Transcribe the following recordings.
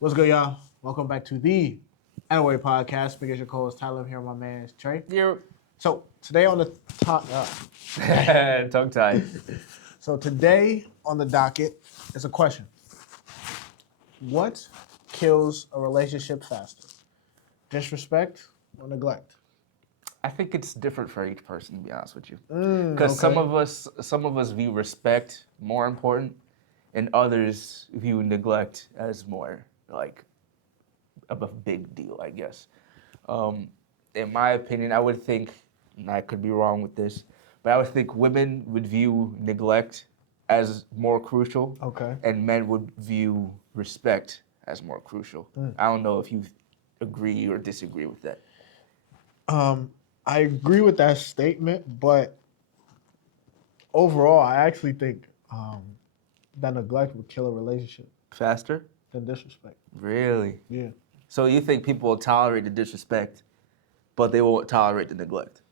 What's good, y'all? Welcome back to the Anyway podcast. Because your co-host Tyler, I'm here with my man Trey. You're So today on the top, tongue tied. so today on the docket is a question: what kills a relationship faster, disrespect or neglect? I think it's different for each person, to be honest with you. Because some of us view respect more important, and others view neglect as more like of a big deal, I guess. In my opinion, I would think, and I could be wrong with this, but I would think women would view neglect as more crucial, Okay. and men would view respect as more crucial. I don't know if you agree or disagree with that. I agree with that statement, but overall, I actually think that neglect would kill a relationship Faster? than disrespect. Really? Yeah. So you think people will tolerate the disrespect, but they won't tolerate the neglect?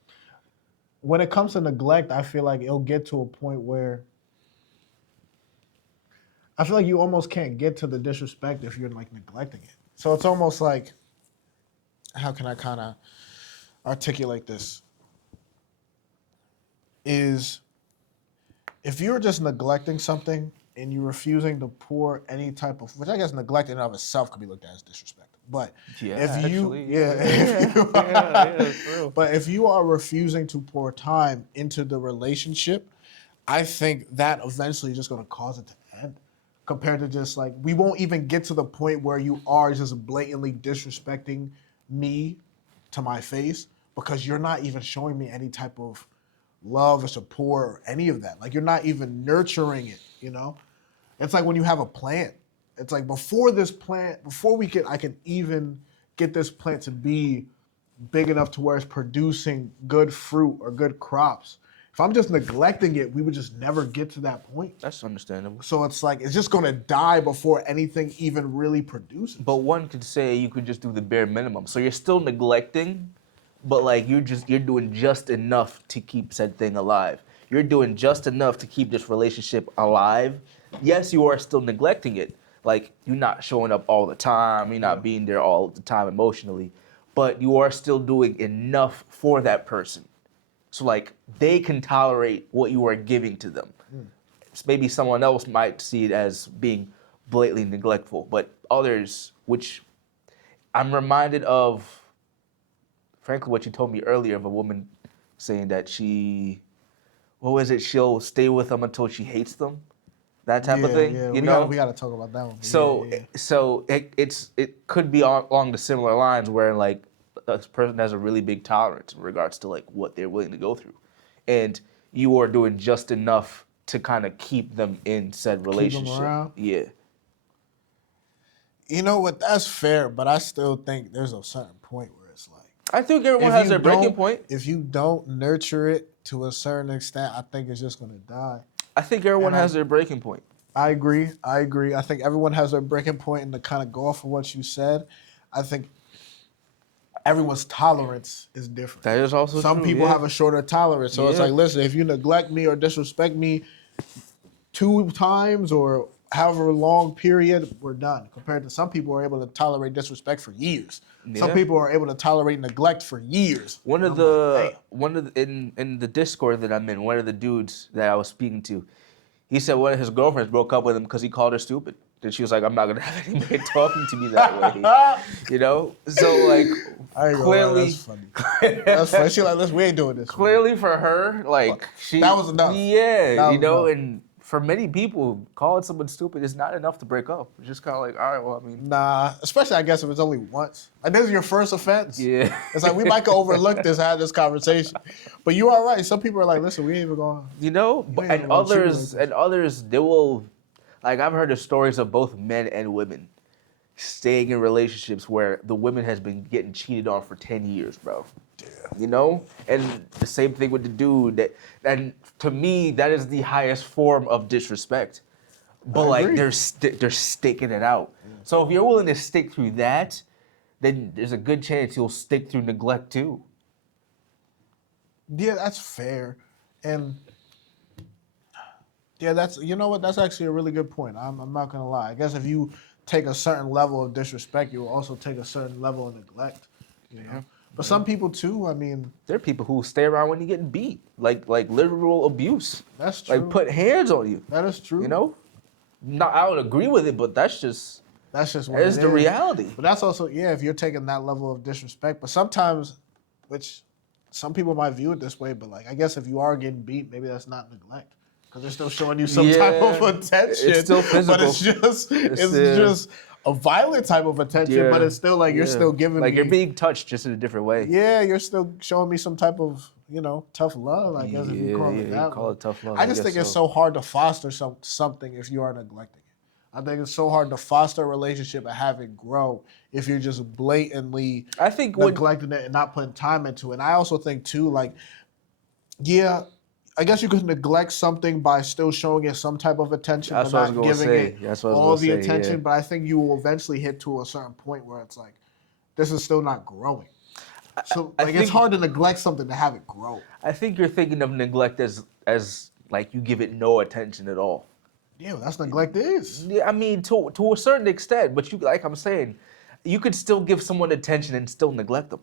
When it comes to neglect, I feel like it'll get to a point where I feel like you almost can't get to the disrespect if you're like neglecting it. So it's almost like, how can I kind of articulate this? Is if you're just neglecting something and you're refusing to pour any type of, which I guess neglect in and of itself could be looked at as disrespect. But True. but if you are refusing to pour time into the relationship, I think that eventually is just going to cause it to end. Compared to just like, we won't even get to the point where you are just blatantly disrespecting me to my face because you're not even showing me any type of love or support or any of that. Like, you're not even nurturing it, you know? It's like when you have a plant. It's like before I can even get this plant to be big enough to where it's producing good fruit or good crops. If I'm just neglecting it, we would just never get to that point. That's understandable. So it's like it's just gonna die before anything even really produces. But one could say you could just do the bare minimum. So you're still neglecting, but like you're doing just enough to keep said thing alive. You're doing just enough to keep this relationship alive. Yes, you are still neglecting it. Like you're not showing up all the time, you're not being there all the time emotionally, but you are still doing enough for that person. So like they can tolerate what you are giving to them. Maybe someone else might see it as being blatantly neglectful, but others, which I'm reminded of, frankly, what you told me earlier of a woman saying that what was it? She'll stay with them until she hates them, that type of thing. Yeah, you know, we gotta talk about that one. so Yeah. so it could be along the similar lines where like this person has a really big tolerance in regards to like what they're willing to go through, and you are doing just enough to kind of keep them in said relationship. around? Yeah. You know what? That's fair, but I still think there's a certain point where it's like I think everyone has their breaking point. if you don't nurture it to a certain extent, I think it's just gonna die. I think everyone has their breaking point. I agree. I think everyone has their breaking point, and to kind of go off of what you said, I think everyone's tolerance is different. That is also Some true, people yeah. have a shorter tolerance, so it's Yeah. like, listen, if you neglect me or disrespect me 2 times or however long period, we're done. Compared to some people who are able to tolerate disrespect for years. Some Yeah. people are able to tolerate neglect for years. One And of I'm like, the damn. one of the, in the Discord that I'm in, one of the dudes that I was speaking to, he said one of his girlfriends broke up with him because he called her stupid. And she was like, "I'm not gonna have anybody talking to me that way," you know. So like, I ain't gonna lie, clearly, that's funny. That's funny. She like, listen, we ain't doing this. clearly for her, like That was enough. Yeah, That you was know, enough. and for many people, calling someone stupid is not enough to break up. It's just kind of like, all right, well, I mean, Nah, especially I guess if it's only once. Like this is your first offense. yeah. It's like we might go overlook this, have this conversation. But you are right. Some people are like, listen, we ain't even going. You know, ain't but even and gonna treat it others like and others they will, like I've heard of stories of both men and women staying in relationships where the woman has been getting cheated on for 10 years, bro. You know, and the same thing with the dude. And to me, that is the highest form of disrespect. But I like agree. they're sticking it out. So if you're willing to stick through that, then there's a good chance you'll stick through neglect too. Yeah, that's fair. And yeah, that's, you know what, that's actually a really good point. I'm not gonna lie. I guess if you take a certain level of disrespect, you will also take a certain level of neglect. You know? But some people too, I mean, There are people who stay around when you're getting beat, like literal abuse. that's true. Like put hands on you. That is true. You know, not I don't agree with it, but that's just what it's it the is. reality. But that's also, yeah, if you're taking that level of disrespect. But sometimes, which some people might view it this way, but like I guess if you are getting beat, maybe that's not neglect. Because they're still showing you some type of attention. It's still physical. But it's just a violent type of attention, but it's still like you're still giving like me. you're being touched just in a different way. Yeah, you're still showing me some type of, tough love, I guess, if you call it that. You call it tough love. I just think it's so hard to foster something if you are neglecting it. I think it's so hard to foster a relationship and have it grow if you're just blatantly neglecting it and not putting time into it. And I also think, too, like, yeah, I guess you could neglect something by still showing it some type of attention, but not giving it all the attention. Yeah. But I think you will eventually hit to a certain point where it's like, this is still not growing. So I think it's hard to neglect something to have it grow. I think you're thinking of neglect as like you give it no attention at all. Yeah, well, that's neglect is. Yeah, I mean to a certain extent, but you like I'm saying, you could still give someone attention and still neglect them.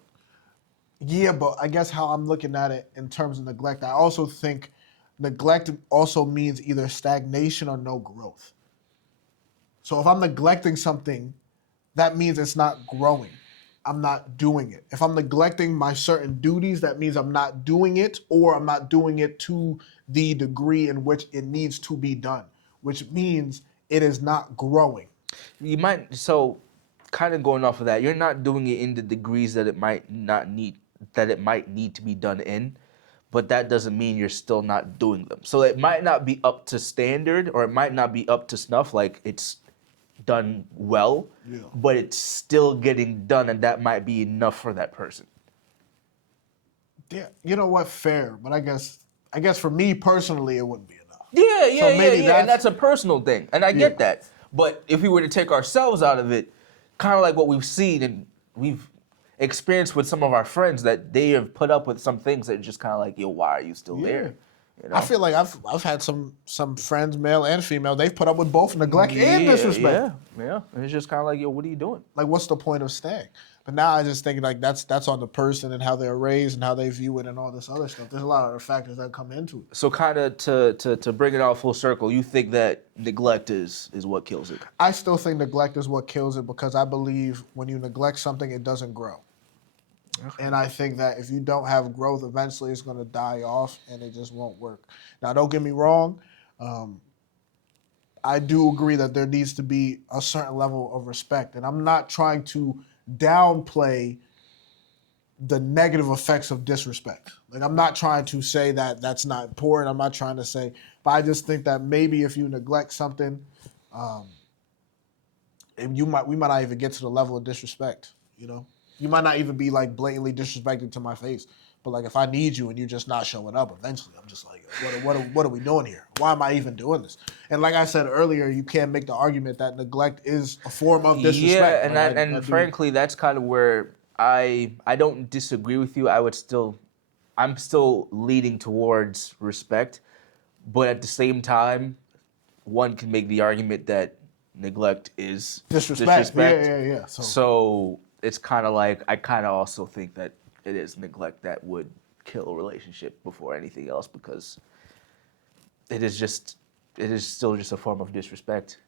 Yeah, but I guess how I'm looking at it in terms of neglect, I also think neglect also means either stagnation or no growth. So if I'm neglecting something, that means it's not growing. I'm not doing it. If I'm neglecting my certain duties, that means I'm not doing it, or I'm not doing it to the degree in which it needs to be done, which means it is not growing. You might, so kind of going off of that, you're not doing it in the degrees that it might need to be done in, but that doesn't mean you're still not doing them. So it might not be up to standard, or it might not be up to snuff, like it's done well, but it's still getting done, and that might be enough for that person. Yeah, you know what? Fair, but I guess for me personally, it wouldn't be enough. Yeah, and that's a personal thing, and I get that. But if we were to take ourselves out of it, kind of like what we've seen and we've experienced with some of our friends, that they have put up with some things that are just kind of like, yo, why are you still there? You know? I feel like I've had some friends, male and female, they've put up with both neglect and disrespect. Yeah. And it's just kind of like, yo, what are you doing? Like, what's the point of staying? But now I just think like that's on the person and how they're raised and how they view it and all this other stuff. There's a lot of other factors that come into it. So kind of to bring it all full circle, you think that neglect is what kills it? I still think neglect is what kills it, because I believe when you neglect something, it doesn't grow. Okay. And I think that if you don't have growth, eventually it's going to die off and it just won't work. Now, don't get me wrong. I do agree that there needs to be a certain level of respect. And I'm not trying to downplay the negative effects of disrespect. Like, I'm not trying to say that that's not important. I'm not trying to say, but I just think that maybe if you neglect something, we might not even get to the level of disrespect, you know? You might not even be like blatantly disrespecting to my face, but like if I need you and you're just not showing up, eventually I'm just like, what are we doing here? Why am I even doing this? And like I said earlier, you can't make the argument that neglect is a form of disrespect. Yeah, and frankly, that's kind of where I don't disagree with you. I'm still leaning towards respect, but at the same time, one can make the argument that neglect is disrespect. Yeah. So it's kind of like, I kind of also think that it is neglect that would kill a relationship before anything else, because it is still just a form of disrespect.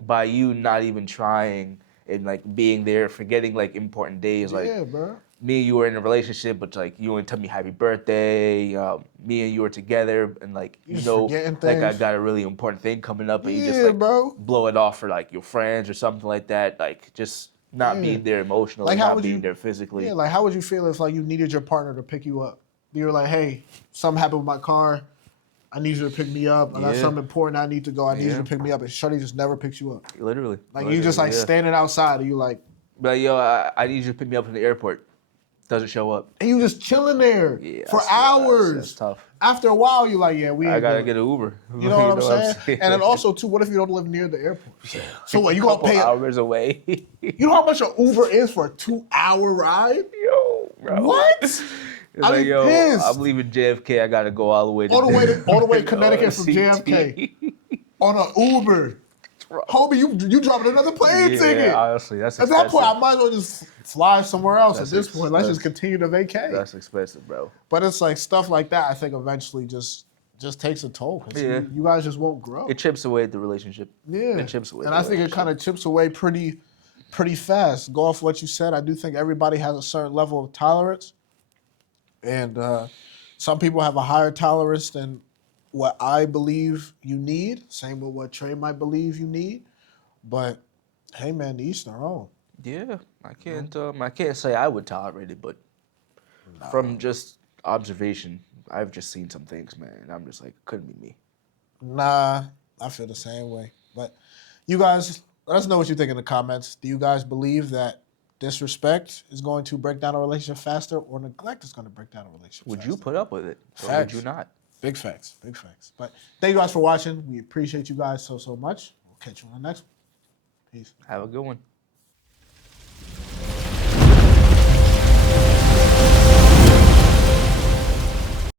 By you not even trying and like being there, forgetting like important days. Like, bro. Me and you were in a relationship, but like you only tell me happy birthday. Me and you were together, and like like I got a really important thing coming up, and you just like blow it off for like your friends or something like that. Like just not being there emotionally, like not being there physically. Yeah, like how would you feel if like you needed your partner to pick you up? You were like, hey, something happened with my car. I need you to pick me up. I got something important I need to go. I need you to pick me up. And Shorty just never picks you up. Literally. Like you just like standing outside and you like. But yo, I need you to pick me up from the airport. Doesn't show up. And you just chilling there for hours. That's tough. After a while, you're like, I gotta get an Uber. You know what I'm saying? And then also too, what if you don't live near the airport? So what, you gonna pay hours away? You know how much an Uber is for a 2-hour ride? Yo, bro. What? It's like, yo, pissed. I'm leaving JFK. I gotta go all the way to all the way to Connecticut from JFK on an Uber. Homie, you dropping another plane ticket. honestly, that's At expensive. that point, I might as well just fly somewhere else. That's At this ex- point, let's that's- just continue to vacate. That's expensive, bro. But it's like stuff like that. I think eventually just takes a toll. 'Cause Yeah. you guys just won't grow. It chips away at the relationship. Yeah, It chips away. and at I the think it relationship. kind of chips away pretty fast. Go off what you said. I do think everybody has a certain level of tolerance, and some people have a higher tolerance than what I believe you need. Same with what Trey might believe you need. But hey, man, each their own. Yeah, I can't say I would tolerate it, but from just observation, I've just seen some things, man. And I'm just like, couldn't be me. Nah, I feel the same way. But you guys, let us know what you think in the comments. Do you guys believe that disrespect is going to break down a relationship faster, or neglect is going to break down a relationship Would faster? you put up with it, or would Facts. you not? Big facts, big facts. But thank you guys for watching. We appreciate you guys so much. We'll catch you on the next one. Peace. Have a good one.